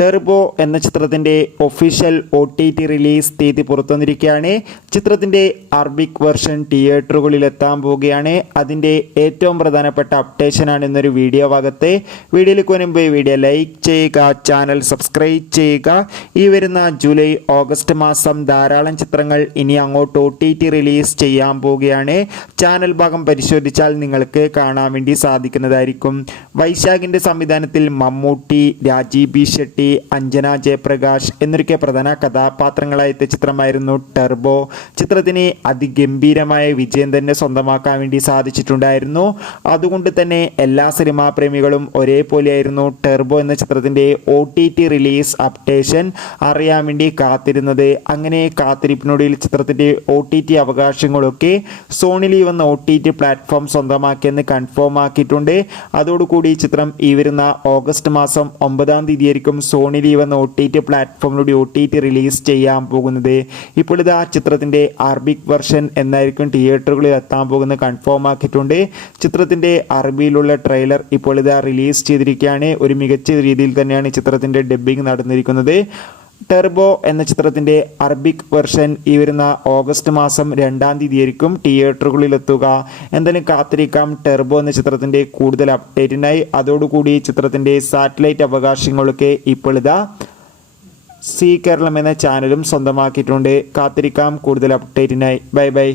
Turbo എന്ന ചിത്രത്തിൻ്റെ official OTT release തീയതി പുറത്തുവന്നിരിക്കുകയാണ്. ചിത്രത്തിൻ്റെ അറബിക് വെർഷൻ തിയേറ്ററുകളിൽ എത്താൻ പോവുകയാണ്. അതിൻ്റെ ഏറ്റവും പ്രധാനപ്പെട്ട അപ്ഡേഷനാണ് ഇന്നൊരു വീഡിയോ ഭാഗത്ത്. വീഡിയോയിലേക്ക് മുൻപ് വീഡിയോ ലൈക്ക് ചെയ്യുക, ചാനൽ സബ്സ്ക്രൈബ് ചെയ്യുക. ഈ വരുന്ന ജൂലൈ ഓഗസ്റ്റ് മാസം ധാരാളം ചിത്രങ്ങൾ ഇനി അങ്ങോട്ട് OTT റിലീസ് ചെയ്യാൻ പോവുകയാണ്. ചാനൽ ഭാഗം പരിശോധിച്ചാൽ നിങ്ങൾക്ക് കാണാൻ വേണ്ടി സാധിക്കുന്നതായിരിക്കും. വൈശാഖിൻ്റെ സംവിധാനത്തിൽ മമ്മൂട്ടി, രാജീവ് ബി ഷെട്ടി, അഞ്ജന ജയപ്രകാശ് എന്നൊക്കെ പ്രധാന കഥാപാത്രങ്ങളായ ചിത്രമായിരുന്നു ടെർബോ. ചിത്രത്തിന് അതിഗംഭീരമായ വിജയം തന്നെ സ്വന്തമാക്കാൻ വേണ്ടി സാധിച്ചിട്ടുണ്ടായിരുന്നു. അതുകൊണ്ട് തന്നെ എല്ലാ സിനിമാ പ്രേമികളും ഒരേപോലെയായിരുന്നു ടെർബോ എന്ന ചിത്രത്തിൻ്റെ OTT റിലീസ് അപ്ഡേഷൻ അറിയാൻ വേണ്ടി കാത്തിരുന്നത്. അങ്ങനെ കാത്തിരിപ്പിനൊടുവിൽ ചിത്രത്തിൻ്റെ OTT അവകാശങ്ങളൊക്കെ സോണി ലീവ് എന്ന OTT പ്ലാറ്റ്ഫോം സ്വന്തമാക്കിയെന്ന് കൺഫേം ആക്കിയിട്ടുണ്ട്. അതോടുകൂടി ചിത്രം ഈ വരുന്ന ഓഗസ്റ്റ് മാസം 9-ാം തീയതിയായിരിക്കും സോണി ലീവ് എന്ന OTT പ്ലാറ്റ്ഫോമിലൂടെ OTT റിലീസ് ചെയ്യാൻ പോകുന്നത്. ഇപ്പോൾ ഇതാ ചിത്രത്തിൻ്റെ അറബിക് വെർഷൻ എന്നായിരിക്കും തിയേറ്ററുകളിൽ എത്താൻ പോകുന്നത് കൺഫേം ആക്കിയിട്ടുണ്ട്. ചിത്രത്തിൻ്റെ അറബിയിലുള്ള ട്രെയിലർ ഇപ്പോൾ ഇതാ റിലീസ് ചെയ്തിരിക്കുകയാണ്. ഒരു മികച്ച രീതിയിൽ തന്നെയാണ് ചിത്രത്തിൻ്റെ ഡബ്ബിംഗ് നടന്നിരിക്കുന്നത്. ടെർബോ എന്ന ചിത്രത്തിൻ്റെ അറബിക് വെർഷൻ ഈ വരുന്ന ഓഗസ്റ്റ് മാസം 2-ാം തീയതിയായിരിക്കും തിയേറ്ററുകളിൽ എത്തുക. എന്തായാലും കാത്തിരിക്കാം ടെർബോ എന്ന ചിത്രത്തിൻ്റെ കൂടുതൽ അപ്ഡേറ്റിനായി. അതോടുകൂടി ചിത്രത്തിൻ്റെ സാറ്റലൈറ്റ് അവകാശങ്ങളൊക്കെ ഇപ്പോൾ ഇതാ സി കേരളം എന്ന ചാനലും സ്വന്തമാക്കിയിട്ടുണ്ട്. കാത്തിരിക്കാം കൂടുതൽ അപ്ഡേറ്റിനായി. Bye bye.